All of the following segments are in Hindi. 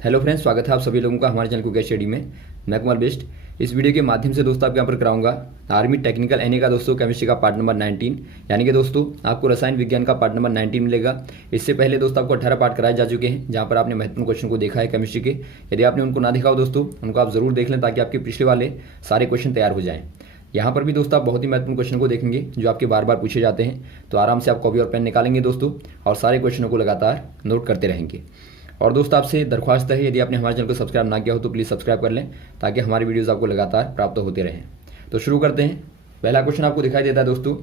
हेलो फ्रेंड्स, स्वागत है आप सभी लोगों का हमारे चैनल कुकिंग स्टडी में। मैं कुमार बेस्ट। इस वीडियो के माध्यम से दोस्तों आपके यहाँ पर कराऊंगा आर्मी टेक्निकल एनए का दोस्तों केमिस्ट्री का पार्ट नंबर 19, यानी कि दोस्तों आपको रसायन विज्ञान का पार्ट नंबर 19 मिलेगा। इससे पहले दोस्तों आपको 18 पार्ट कराए जा चुके हैं, जहाँ पर आपने महत्वपूर्ण क्वेश्चन को देखा है केमिस्ट्री के। यदि आपने उनको ना देखा हो दोस्तों, उनको आप जरूर देख लें ताकि आपके पिछले वाले सारे क्वेश्चन तैयार हो जाएँ। यहाँ पर भी दोस्तों आप बहुत ही महत्वपूर्ण क्वेश्चन को देखेंगे जो आपके बार बार पूछे जाते हैं, तो आराम से आप कॉपी और पेन निकालेंगे दोस्तों और सारे क्वेश्चनों को लगातार नोट करते रहेंगे। और दोस्तों आपसे दरख्वास्त है, यदि आपने हमारे चैनल को सब्सक्राइब ना किया हो तो प्लीज़ सब्सक्राइब कर लें ताकि हमारी वीडियोज़ आपको लगातार प्राप्त होते रहें। तो शुरू करते हैं। पहला क्वेश्चन आपको दिखाई देता है दोस्तों,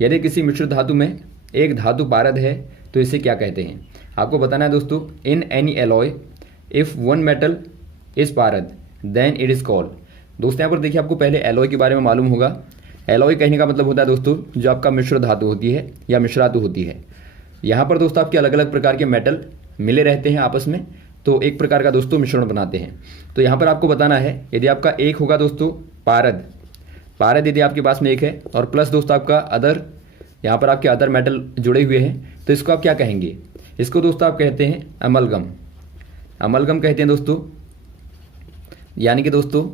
यदि किसी मिश्र धातु में एक धातु पारद है तो इसे क्या कहते हैं। आपको बताना है दोस्तों, in any alloy if one metal is पारद देन इट इज़ कॉल्ड। दोस्तों यहाँ पर देखिए, आपको पहले एलॉय के बारे में मालूम होगा। एलॉय कहने का मतलब होता है दोस्तों जो आपका मिश्र धातु होती है या मिश्रातु होती है। यहाँ पर दोस्तों आपके अलग अलग प्रकार के मेटल मिले रहते हैं आपस में, तो एक प्रकार का दोस्तों मिश्रण बनाते हैं। तो यहाँ पर आपको बताना है, यदि आपका एक होगा दोस्तों पारद यदि आपके पास में एक है और प्लस दोस्तों आपका अदर, यहाँ पर आपके अदर मेटल जुड़े हुए हैं, तो इसको आप क्या कहेंगे। इसको दोस्तों आप कहते हैं अमलगम कहते हैं दोस्तों। यानी कि दोस्तों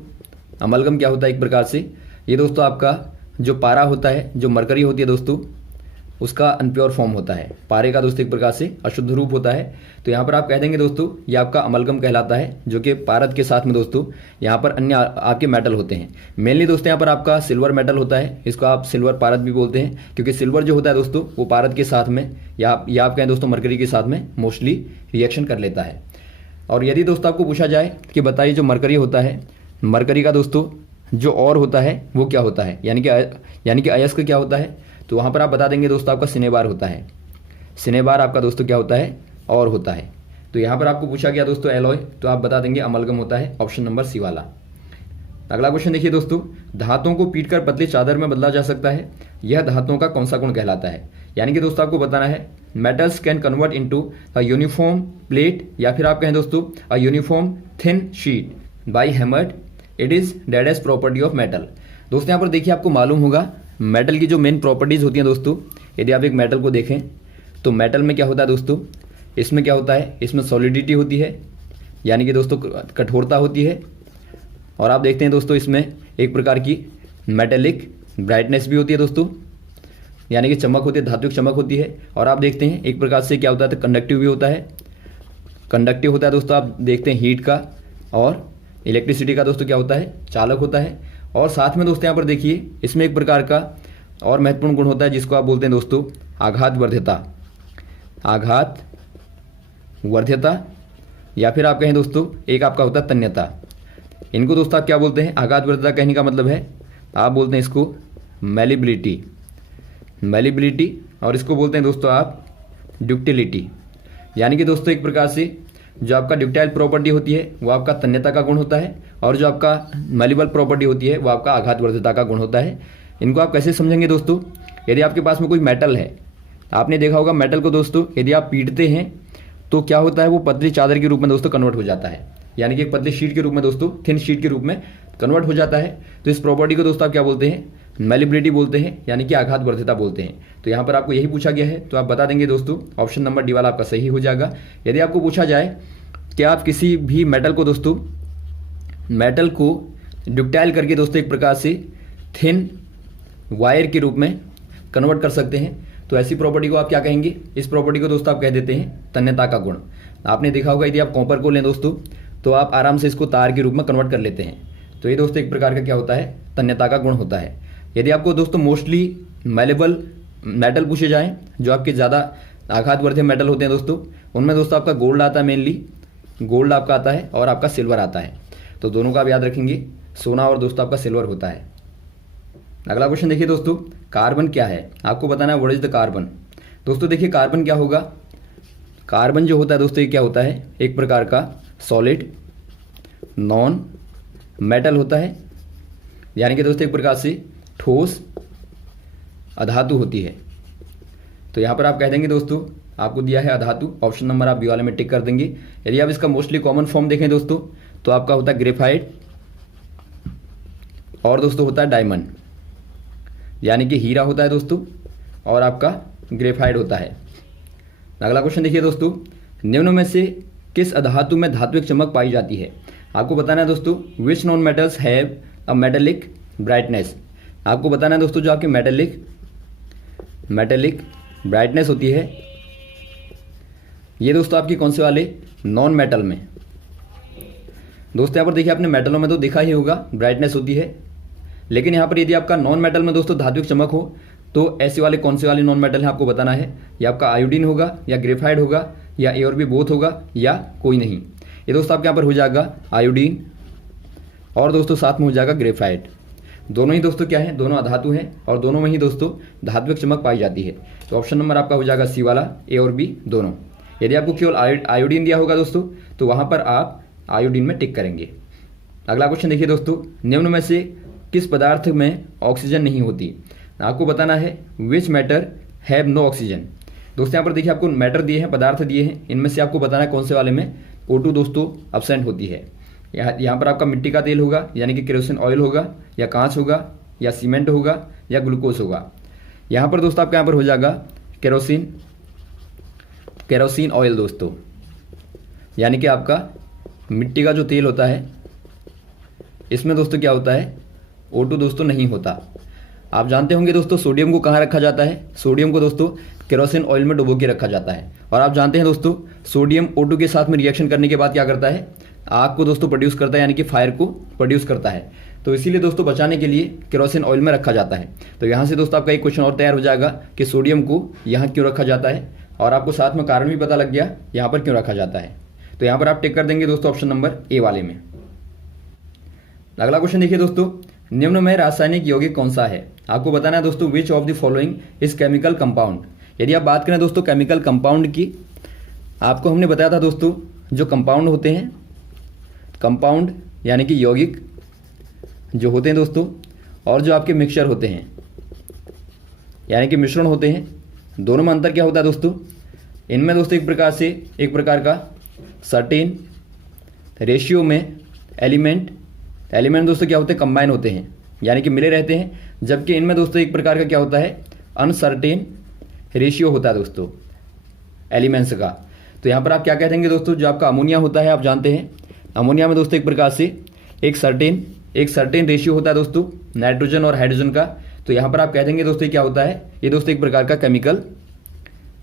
अमलगम क्या होता है, एक प्रकार से ये दोस्तों आपका जो पारा होता है, जो मरकरी होती है दोस्तों, उसका अनप्योर फॉर्म होता है। पारे का दोस्तों एक प्रकार से अशुद्ध रूप होता है। तो यहाँ पर आप कह देंगे दोस्तों ये आपका अमलगम कहलाता है, जो कि पारद के साथ में दोस्तों यहाँ पर अन्य आपके मेटल होते हैं। मेनली दोस्तों यहाँ पर आपका सिल्वर मेटल होता है, इसको आप सिल्वर पारद भी बोलते हैं, क्योंकि सिल्वर जो होता है दोस्तों वो पारद के साथ में या आप कहें दोस्तों मरकरी के साथ में मोस्टली रिएक्शन कर लेता है। और यदि दोस्तों आपको पूछा जाए कि बताइए जो मरकरी होता है, मरकरी का दोस्तों जो और होता है वो क्या होता है, यानी कि अयस्क क्या होता है, तो वहाँ पर आप बता देंगे दोस्तों आपका सिनेबार होता है। सिनेबार आपका दोस्तों क्या होता है, और होता है। तो यहाँ पर आपको पूछा गया दोस्तों एलॉय, तो आप बता देंगे अमलगम होता है, ऑप्शन नंबर सी वाला। अगला क्वेश्चन देखिए दोस्तों, धातुओं को पीटकर पतली चादर में बदला जा सकता है, यह धातुओं का कौन सा गुण कहलाता है। यानी कि दोस्तों आपको बताना है, metals can convert into a uniform plate, या फिर आप कहें दोस्तों a uniform thin sheet by hammered, it is deadest property of metal. दोस्तों यहाँ पर देखिए, आपको मालूम होगा मेटल की जो मेन प्रॉपर्टीज़ होती हैं दोस्तों, यदि आप एक मेटल को देखें तो मेटल में क्या होता है दोस्तों, इसमें क्या होता है, इसमें सॉलिडिटी होती है, यानी कि दोस्तों कठोरता होती है। और आप देखते हैं दोस्तों इसमें एक प्रकार की मेटेलिक ब्राइटनेस भी होती है दोस्तों, यानी कि चमक होती है, धात्विक चमक होती है। और आप देखते हैं एक प्रकार से क्या होता है, तो कंडक्टिव भी होता है। कंडक्टिव होता है दोस्तों, आप देखते हैं हीट का, और इलेक्ट्रिसिटी का दोस्तों क्या होता है, चालक होता है। और साथ में दोस्तों यहाँ पर देखिए, इसमें एक प्रकार का और महत्वपूर्ण गुण होता है जिसको आप बोलते हैं दोस्तों आघात वर्ध्यता, या फिर आप कहें दोस्तों एक आपका होता है तन्यता। इनको दोस्तों आप क्या बोलते हैं, आघात वर्ध्यता कहने का मतलब है आप बोलते हैं इसको मेलिबिलिटी, और इसको बोलते हैं दोस्तों आप ड्यूक्टिलिटी। यानी कि दोस्तों एक प्रकार से जो आपका ड्यूक्टाइल प्रॉपर्टी होती है वो आपका तन्यता का गुण होता है, और जो आपका मेलिबल प्रॉपर्टी होती है वो आपका आघात वर्ध्यता का गुण होता है। इनको आप कैसे समझेंगे दोस्तों, यदि आपके पास में कोई मेटल है, आपने देखा होगा मेटल को दोस्तों यदि आप पीटते हैं तो क्या होता है, वो पतली चादर के रूप में दोस्तों कन्वर्ट हो जाता है, यानी कि एक पतली शीट के रूप में दोस्तों, थिन शीट के रूप में कन्वर्ट हो जाता है। तो इस प्रॉपर्टी को दोस्तों आप क्या बोलते हैं, मेलिबिलिटी बोलते हैं, यानी कि आघात वर्ध्यता बोलते हैं। तो यहाँ पर आपको यही पूछा गया है, तो आप बता देंगे दोस्तों ऑप्शन नंबर डी वाला आपका सही हो जाएगा। यदि आपको पूछा जाए कि आप किसी भी मेटल को ड्यूक्टाइल करके दोस्तों एक प्रकार से थिन वायर के रूप में कन्वर्ट कर सकते हैं, तो ऐसी प्रॉपर्टी को आप क्या कहेंगे, इस प्रॉपर्टी को दोस्तों आप कह देते हैं तन्यता का गुण। आपने देखा होगा यदि आप कॉपर को लें दोस्तों तो आप आराम से इसको तार के रूप में कन्वर्ट कर लेते हैं, तो ये दोस्तों एक प्रकार का क्या होता है, तन्यता का गुण होता है। यदि आपको दोस्तों मोस्टली मेलेबल मेटल पूछे जाएँ, जो आपके ज़्यादा आघातवर्धक मेटल होते हैं दोस्तों, उनमें दोस्तों आपका गोल्ड आता है, मेनली गोल्ड आपका आता है, और आपका सिल्वर आता है। तो दोनों का आप याद रखेंगे, सोना और दोस्तों आपका सिल्वर होता है। अगला क्वेश्चन देखिए दोस्तों, कार्बन क्या है, आपको बताना है व्हाट इज द कार्बन। दोस्तों देखिए कार्बन क्या होगा, कार्बन जो होता है दोस्तों ये क्या होता है, एक प्रकार का सॉलिड नॉन मेटल होता है, यानी कि दोस्तों एक प्रकार से ठोस अधातु होती है। तो यहाँ पर आप कह देंगे दोस्तों आपको दिया है अधातु, ऑप्शन नंबर आप बी वाले में टिक कर देंगे। यदि आप इसका मोस्टली कॉमन फॉर्म देखें दोस्तों तो आपका होता है ग्रेफाइट, और दोस्तों होता है डायमंड, यानी कि हीरा होता है दोस्तों, और आपका ग्रेफाइट होता है। अगला क्वेश्चन देखिए दोस्तों, निम्न में से किस धातु में धात्विक चमक पाई जाती है? आपको बताना है दोस्तों which non metals have a metallic brightness. आपको बताना है दोस्तों जो आपकी मेटेलिक ब्राइटनेस होती है ये दोस्तों आपकी कौन से वाले नॉन मेटल में। दोस्तों यहाँ पर देखिए आपने मेटलों में तो देखा ही होगा ब्राइटनेस होती है, लेकिन यहाँ पर यदि आपका नॉन मेटल में दोस्तों धात्विक चमक हो तो ऐसे वाले कौन से वाले नॉन मेटल हैं आपको बताना है। या आपका आयोडीन होगा या ग्रेफाइट होगा या ए और बी बोथ होगा या कोई नहीं। ये दोस्तों आपके यहाँ पर हो जाएगा आयोडीन और दोस्तों साथ में हो जाएगा ग्रेफाइट। दोनों ही दोस्तों क्या है, दोनों अधातु हैं और दोनों में ही दोस्तों धात्विक चमक पाई जाती है। तो ऑप्शन नंबर आपका हो जाएगा सी वाला, ए और बी दोनों। यदि आपको केवल आयोडीन दिया होगा दोस्तों तो वहाँ पर आप आयोडीन में टिक करेंगे। अगला क्वेश्चन देखिए दोस्तों, निम्न में से किस पदार्थ में ऑक्सीजन नहीं होती? आपको बताना है which matter have no oxygen. दोस्तों यहाँ पर देखिए आपको मैटर दिए हैं, पदार्थ दिए हैं, इनमें से आपको बताना है कौन से वाले में O2 दोस्तों अब्सेंट होती है। यहाँ पर आपका मिट्टी का तेल होगा यानी कि केरोसिन ऑयल होगा, या कांच होगा, या सीमेंट होगा, या ग्लूकोज होगा। यहाँ पर दोस्तों आपका यहाँ पर हो जाएगा केरोसिन ऑयल दोस्तों, यानी कि आपका मिट्टी का जो तेल होता है इसमें दोस्तों क्या होता है O2 दोस्तों नहीं होता। आप जानते होंगे दोस्तों सोडियम को कहाँ रखा जाता है? सोडियम को दोस्तों केरोसिन ऑयल में डुबो के रखा जाता है। और आप जानते हैं दोस्तों सोडियम O2 के साथ में रिएक्शन करने के बाद क्या करता है? आग को दोस्तों प्रोड्यूस करता है, यानी कि फायर को प्रोड्यूस करता है। तो इसीलिए दोस्तों बचाने के लिए केरोसिन ऑयल में रखा जाता है। तो यहाँ से दोस्तों आपका एक क्वेश्चन और तैयार हो जाएगा कि सोडियम को यहाँ क्यों रखा जाता है, और आपको साथ में कारण भी पता लग गया यहाँ पर क्यों रखा जाता है। तो यहाँ पर आप टिक कर देंगे दोस्तों ऑप्शन नंबर ए वाले में। अगला क्वेश्चन देखिए दोस्तों, निम्न में रासायनिक यौगिक कौन सा है? आपको बताना है दोस्तों which of the following is chemical compound. यदि आप बात करें दोस्तों केमिकल कंपाउंड की, आपको हमने बताया था दोस्तों जो कंपाउंड होते हैं, कंपाउंड यानी कि यौगिक जो होते हैं दोस्तों, और जो आपके मिक्सचर होते हैं यानी कि मिश्रण होते हैं, दोनों में अंतर क्या होता है दोस्तों? इनमें दोस्तों एक प्रकार का सर्टेन रेशियो में एलिमेंट दोस्तों क्या होते हैं? कंबाइन होते हैं, यानी कि मिले रहते हैं। जबकि इनमें दोस्तों एक प्रकार का क्या होता है? अनसर्टेन रेशियो होता है दोस्तों एलिमेंट्स का। तो यहाँ पर आप क्या कह देंगे दोस्तों, जो आपका अमोनिया होता है, आप जानते हैं अमोनिया में दोस्तों एक प्रकार से एक सर्टेन रेशियो होता है दोस्तों नाइट्रोजन और हाइड्रोजन का। तो यहाँ पर आप कह देंगे दोस्तों क्या होता है? ये दोस्तों एक प्रकार का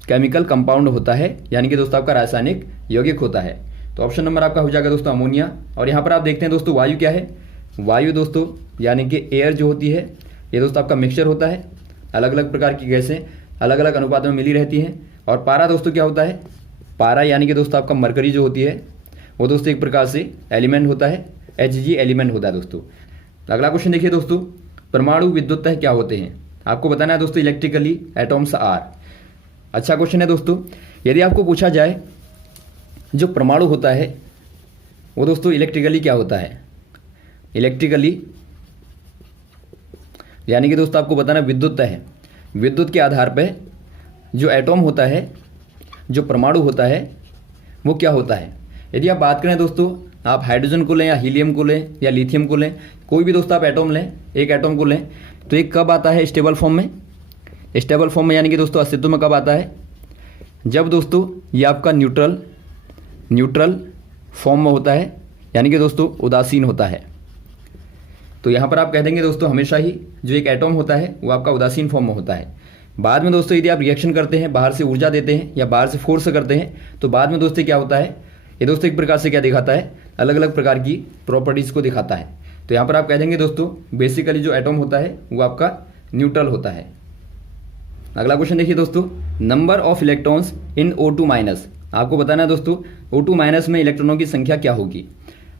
केमिकल कंपाउंड होता है, यानी कि दोस्तों आपका रासायनिक यौगिक होता है। तो ऑप्शन नंबर आपका हो जाएगा दोस्तों अमोनिया। और यहाँ पर आप देखते हैं दोस्तों वायु क्या है? वायु दोस्तों यानी कि एयर जो होती है ये दोस्तों आपका मिक्सचर होता है, अलग अलग प्रकार की गैसें अलग अलग अनुपात में मिली रहती हैं। और पारा दोस्तों क्या होता है? पारा यानी कि दोस्तों आपका मरकरी जो होती है वो दोस्तों एक प्रकार से एलिमेंट होता है, Hg एलिमेंट होता है दोस्तों। अगला क्वेश्चन देखिए दोस्तों, परमाणु विद्युतः क्या होते हैं? आपको बताना है दोस्तों इलेक्ट्रिकली एटॉम्स आर। अच्छा क्वेश्चन है दोस्तों। यदि आपको पूछा जाए जो परमाणु होता है वो दोस्तों इलेक्ट्रिकली क्या होता है? इलेक्ट्रिकली यानी कि दोस्तों आपको बताना विद्युत है। विद्युत के आधार पर जो एटॉम होता है, जो परमाणु होता है वो क्या होता है? यदि आप बात करें दोस्तों, आप हाइड्रोजन को लें या हीलियम को लें या लिथियम को लें, कोई भी दोस्तों आप एटॉम लें, एक एटॉम को लें, तो एक कब आता है स्टेबल फॉर्म में? स्टेबल फॉर्म में यानी कि दोस्तों अस्तित्व में कब आता है? जब दोस्तों ये आपका न्यूट्रल फॉर्म में होता है, यानी कि दोस्तों उदासीन होता है। तो यहाँ पर आप कह देंगे दोस्तों हमेशा ही जो एक एटॉम होता है वो आपका उदासीन फॉर्म में होता है। बाद में दोस्तों यदि आप रिएक्शन करते हैं, बाहर से ऊर्जा देते हैं या बाहर से फोर्स करते हैं, तो बाद में दोस्तों क्या होता है? ये दोस्तों एक प्रकार से क्या दिखाता है? अलग अलग प्रकार की प्रॉपर्टीज़ को दिखाता है। तो यहाँ पर आप कह देंगे दोस्तों बेसिकली जो एटॉम होता है वो आपका न्यूट्रल होता है। अगला क्वेश्चन देखिए दोस्तों, number of electrons in O2-। आपको बताना है दोस्तों O2- में इलेक्ट्रॉनों की संख्या क्या होगी?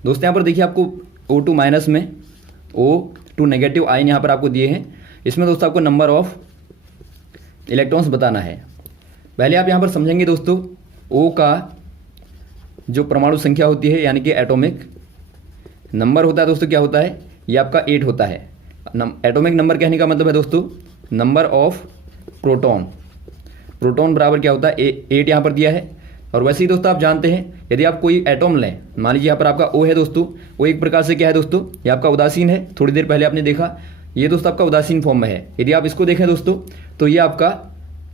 दोस्तों यहाँ पर देखिए आपको O2- में O2 नेगेटिव आयन यहाँ पर आपको दिए हैं। इसमें दोस्तों आपको नंबर ऑफ इलेक्ट्रॉन्स बताना है। पहले आप यहाँ पर समझेंगे दोस्तों O का जो परमाणु संख्या होती है यानी कि एटॉमिक नंबर होता है दोस्तों क्या होता है? ये आपका 8 होता है। एटॉमिक नंबर कहने का मतलब है दोस्तों नंबर ऑफ प्रोटॉन बराबर क्या होता है? 8 यहाँ पर दिया है। और वैसे ही दोस्तों आप जानते हैं यदि आप कोई एटॉम लें, मान लीजिए यहाँ पर आपका O है दोस्तों, वो एक प्रकार से क्या है दोस्तों? ये आपका उदासीन है। थोड़ी देर पहले आपने देखा ये दोस्तों आपका उदासीन फॉर्म में है। यदि आप इसको देखें दोस्तों तो ये आपका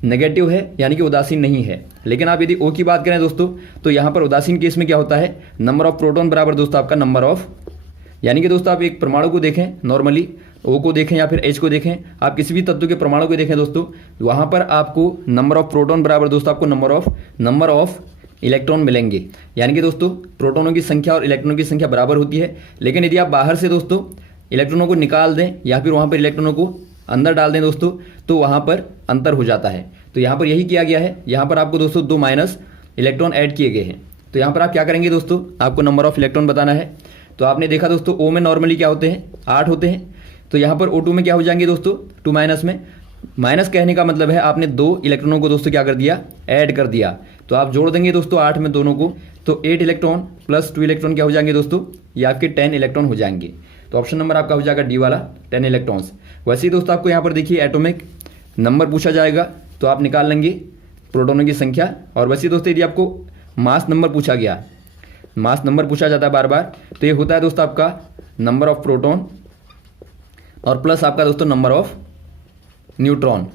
नेगेटिव है यानी कि उदासीन नहीं है। लेकिन आप यदि O की बात करें दोस्तों तो यहाँ पर उदासीन केस में क्या होता है, नंबर ऑफ प्रोटॉन बराबर दोस्तों आपका नंबर ऑफ, यानी कि दोस्तों आप एक परमाणु को देखें नॉर्मली, O को देखें या फिर H को देखें, आप किसी भी तत्व के परमाणु को देखें दोस्तों, वहाँ पर आपको नंबर ऑफ प्रोटॉन बराबर दोस्तों आपको नंबर ऑफ इलेक्ट्रॉन मिलेंगे। यानी कि दोस्तों प्रोटॉनों की संख्या और इलेक्ट्रॉनों की संख्या बराबर होती है। लेकिन यदि आप बाहर से दोस्तों इलेक्ट्रॉनों को निकाल दें या फिर वहाँ पर इलेक्ट्रॉनों को अंदर डाल दें दोस्तों, तो वहाँ पर अंतर हो जाता है। तो यहाँ पर यही किया गया है, यहाँ पर आपको दोस्तों 2 माइनस इलेक्ट्रॉन ऐड किए गए हैं। तो यहाँ पर आप क्या करेंगे दोस्तों, आपको नंबर ऑफ इलेक्ट्रॉन बताना है। तो आपने देखा दोस्तों O में नॉर्मली क्या होते हैं, 8 होते हैं। तो यहाँ पर O2 में क्या हो जाएंगे दोस्तों, 2 माइनस में, माइनस कहने का मतलब है आपने 2 इलेक्ट्रॉनों को दोस्तों क्या कर दिया, ऐड कर दिया। तो आप जोड़ देंगे दोस्तों 8 में दोनों को, तो 8 इलेक्ट्रॉन प्लस 2 इलेक्ट्रॉन क्या हो जाएंगे दोस्तों, ये आपके 10 इलेक्ट्रॉन हो जाएंगे। तो ऑप्शन नंबर आपका हो जाएगा डी वाला 10 इलेक्ट्रॉन्स। वैसे ही दोस्तों आपको यहाँ पर देखिए एटॉमिक नंबर पूछा जाएगा, तो आप निकाल लेंगे प्रोटॉनों की संख्या। और वैसे ही दोस्तों यदि आपको मास नंबर पूछा गया, मास नंबर पूछा जाता है बार बार, तो ये होता है दोस्तों आपका नंबर ऑफ प्रोटॉन और प्लस आपका दोस्तों नंबर ऑफ न्यूट्रॉन,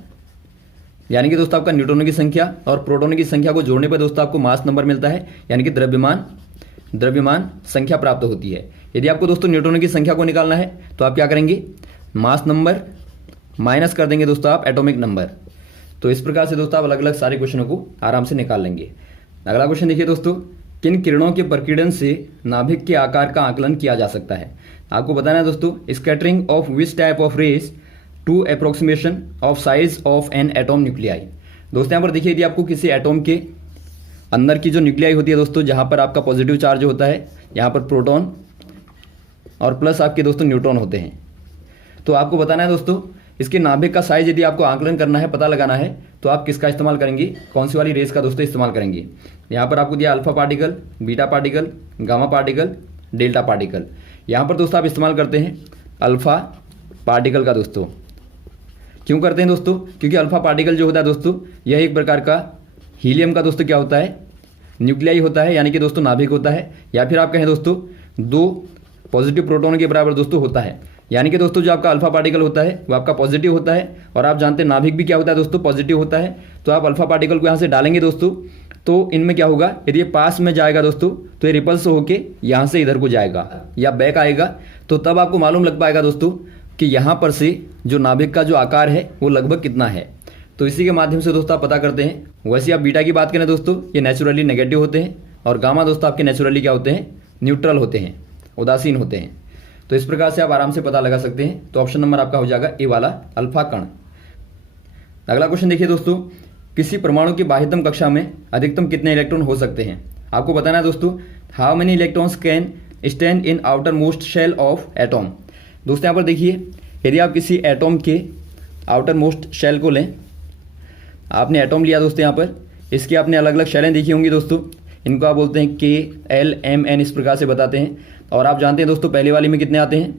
यानी कि दोस्तों आपका न्यूट्रॉनों की संख्या और प्रोटॉनों की संख्या को जोड़ने पर दोस्तों आपको मास नंबर मिलता है, यानी कि द्रव्यमान संख्या प्राप्त होती है। यदि आपको दोस्तों न्यूट्रॉनों की संख्या को निकालना है तो आप क्या करेंगे, मास नंबर माइनस कर देंगे दोस्तों आप एटॉमिक नंबर। तो इस प्रकार से दोस्तों आप अलग अलग सारे क्वेश्चनों को आराम से निकाल लेंगे। अगला क्वेश्चन देखिए दोस्तों, किन किरणों के प्रकीर्णन से नाभिक के आकार का आकलन किया जा सकता है। आपको बताना है दोस्तों, scattering of which type of rays to approximation of size of an atom nuclei. दोस्तों यहाँ पर देखिए, यदि आपको किसी एटॉम के अंदर की जो न्यूक्लियाई होती है दोस्तों, जहाँ पर आपका पॉजिटिव चार्ज होता है, यहाँ पर प्रोटॉन और प्लस आपके दोस्तों न्यूट्रॉन होते हैं, तो आपको बताना है दोस्तों इसके नाभिक का साइज यदि आपको आकलन करना है, पता लगाना है, तो आप किसका इस्तेमाल करेंगे, कौन सी वाली रेस का दोस्तों इस्तेमाल करेंगे। यहाँ पर आपको दिया alpha particle, beta particle, gamma particle, delta particle. यहाँ पर दोस्तों आप इस्तेमाल करते हैं अल्फा पार्टिकल का दोस्तों। क्यों करते हैं दोस्तों, क्योंकि अल्फा पार्टिकल जो होता है दोस्तों, यह एक प्रकार का हीलियम का दोस्तों क्या होता है, न्यूक्लियाई होता है, यानी कि दोस्तों नाभिक होता है, या फिर आप कहें दोस्तों 2 पॉजिटिव प्रोटॉन के बराबर दोस्तों होता है। यानी कि दोस्तों जो आपका अल्फा पार्टिकल होता है वो आपका पॉजिटिव होता है, और आप जानते हैं नाभिक भी क्या होता है दोस्तों, पॉजिटिव होता है। तो आप अल्फा पार्टिकल को यहाँ से डालेंगे दोस्तों, तो इनमें क्या होगा, यदि ये पास में जाएगा दोस्तों तो ये रिपल्स होके यहाँ से इधर को जाएगा या बैक आएगा, तो तब आपको मालूम लग पाएगा दोस्तों कि यहाँ पर से जो नाभिक का जो आकार है वो लगभग कितना है। तो इसी के माध्यम से दोस्तों आप पता करते हैं। वैसे आप बीटा की बात करें दोस्तों, ये नेचुरली नेगेटिव होते हैं, और गामा दोस्तों आपके नेचुरली क्या होते हैं, न्यूट्रल होते हैं, उदासीन होते हैं। तो इस प्रकार से आप आराम से पता लगा सकते हैं। तो ऑप्शन नंबर आपका हो जाएगा ए वाला अल्फा कण। अगला क्वेश्चन देखिए दोस्तों, किसी परमाणु की बाह्यतम कक्षा में अधिकतम कितने इलेक्ट्रॉन हो सकते हैं। आपको बताना है दोस्तों, how many electrons can stand in outermost shell of atom. दोस्तों यहाँ पर देखिए, यदि आप किसी एटॉम के आउटर मोस्ट शेल को लें, आपने एटॉम लिया दोस्तों, यहाँ पर इसकी आपने अलग अलग शेलें देखी होंगी दोस्तों, इनको आप बोलते हैं के, एल, एम, एन, इस प्रकार से बताते हैं। और आप जानते हैं दोस्तों पहले वाली में कितने आते हैं,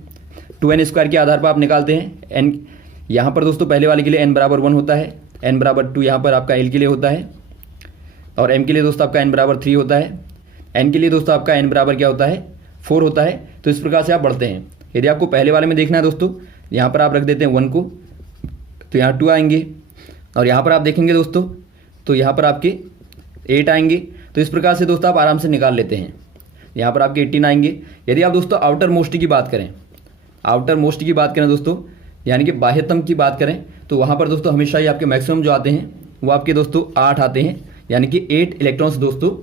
2n² के आधार पर आप निकालते हैं n। यहाँ पर दोस्तों पहले वाले के लिए n बराबर 1 होता है, n बराबर 2 यहाँ पर आपका l के लिए होता है, और m के लिए दोस्तों आपका n बराबर 3 होता है, n के लिए दोस्तों आपका n बराबर क्या होता है, 4 होता है। तो इस प्रकार से आप बढ़ते हैं। यदि आपको पहले वाले में देखना है दोस्तों, यहाँ पर आप रख देते हैं 1 को, तो यहाँ 2 आएंगे, और यहाँ पर आप देखेंगे दोस्तों तो यहाँ पर आपके 8 आएंगे। तो इस प्रकार से दोस्तों आप आराम से निकाल लेते हैं। यहाँ पर आपके 18 आएंगे। यदि आप दोस्तों आउटर मोस्ट की बात करें, आउटर मोस्ट की बात करें दोस्तों, यानी कि बाह्यतम की बात करें, तो वहाँ पर दोस्तों हमेशा ही आपके मैक्सिमम जो आते हैं वो आपके दोस्तों 8 आते हैं, यानी कि 8 इलेक्ट्रॉन्स दोस्तों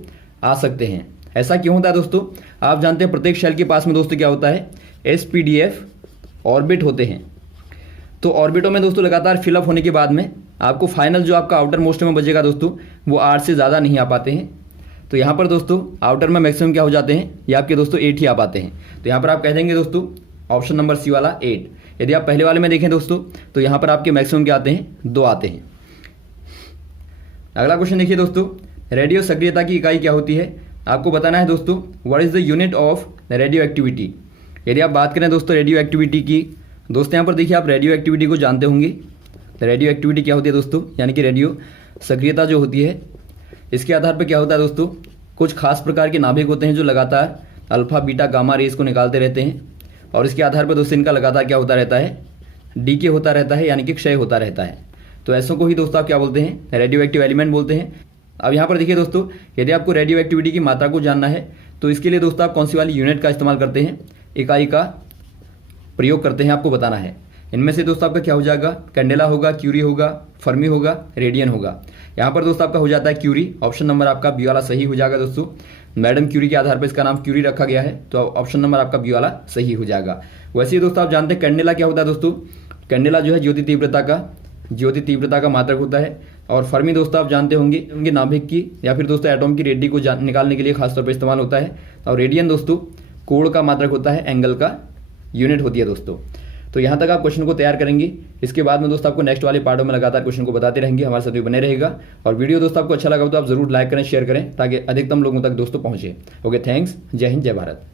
आ सकते हैं। ऐसा क्यों होता है दोस्तों, आप जानते हैं प्रत्येक शेल के पास में दोस्तों क्या होता है, SPDF ऑर्बिट होते हैं। तो ऑर्बिटों में दोस्तों लगातार फिलअप होने के बाद में आपको फाइनल जो आपका आउटर मोस्ट में बचेगा दोस्तों, वो 8 से ज़्यादा नहीं आ पाते हैं। तो यहाँ पर दोस्तों आउटर में मैक्सिमम क्या हो जाते हैं, ये आपके दोस्तों 8 ही आ पाते हैं। तो यहाँ पर आप कह देंगे दोस्तों ऑप्शन नंबर सी वाला 8। यदि आप पहले वाले में देखें दोस्तों, तो यहाँ पर आपके मैक्सिमम क्या आते हैं, 2 आते हैं। अगला क्वेश्चन देखिए दोस्तों, रेडियो सक्रियता की इकाई क्या होती है। आपको बताना है दोस्तों, what is the unit of radio activity. यदि आप बात करें दोस्तों रेडियो एक्टिविटी की, दोस्तों यहाँ पर देखिए आप रेडियो एक्टिविटी को जानते होंगे। रेडियो एक्टिविटी क्या होती है दोस्तों, यानी कि रेडियो सक्रियता जो होती है, इसके आधार पर क्या होता है दोस्तों, कुछ खास प्रकार के नाभिक होते हैं जो लगातार अल्फा, बीटा, गामा रेस को निकालते रहते हैं, और इसके आधार पर दोस्तों इनका लगातार क्या होता रहता है, डीके होता रहता है, यानी कि क्षय होता रहता है। तो ऐसों को ही दोस्तों आप क्या बोलते हैं, रेडियो एक्टिव एलिमेंट बोलते हैं। अब यहाँ पर देखिए दोस्तों, यदि आपको रेडियो एक्टिविटी की मात्रा को जानना है तो इसके लिए दोस्तों आप कौन सी वाली यूनिट का इस्तेमाल करते हैं, इकाई का प्रयोग करते हैं, आपको बताना है। इनमें से दोस्तों आपका क्या हो जाएगा, कैंडेला होगा, क्यूरी होगा, फर्मी होगा, रेडियन होगा। यहाँ पर दोस्तों आपका हो जाता है क्यूरी, ऑप्शन नंबर आपका बी वाला सही हो जाएगा दोस्तों। मैडम क्यूरी के आधार पर इसका नाम क्यूरी रखा गया है, तो ऑप्शन नंबर आपका बी वाला सही हो जाएगा। वैसे ही दोस्तों आप जानते हैं कैंडेला क्या होता है दोस्तों, कैंडेला जो है ज्योति तीव्रता का मात्रक होता है। और फर्मी दोस्तों आप जानते होंगे उनके नाभिक की या फिर दोस्तों एटॉम की रेडी को निकालने के लिए खासतौर पर इस्तेमाल होता है। और रेडियन दोस्तों कोण का मात्रक होता है, एंगल का यूनिट होती है दोस्तों। तो यहाँ तक आप क्वेश्चन को तैयार करेंगे। इसके बाद में दोस्तों आपको नेक्स्ट वाले पार्टों में लगातार क्वेश्चन को बताते रहेंगे, हमारे साथ भी बने रहेगा। और वीडियो दोस्तों आपको अच्छा लगा तो आप जरूर लाइक करें, शेयर करें, ताकि अधिकतम लोगों तक दोस्तों पहुंचे। ओके, थैंक्स, जय हिंद, जय भारत।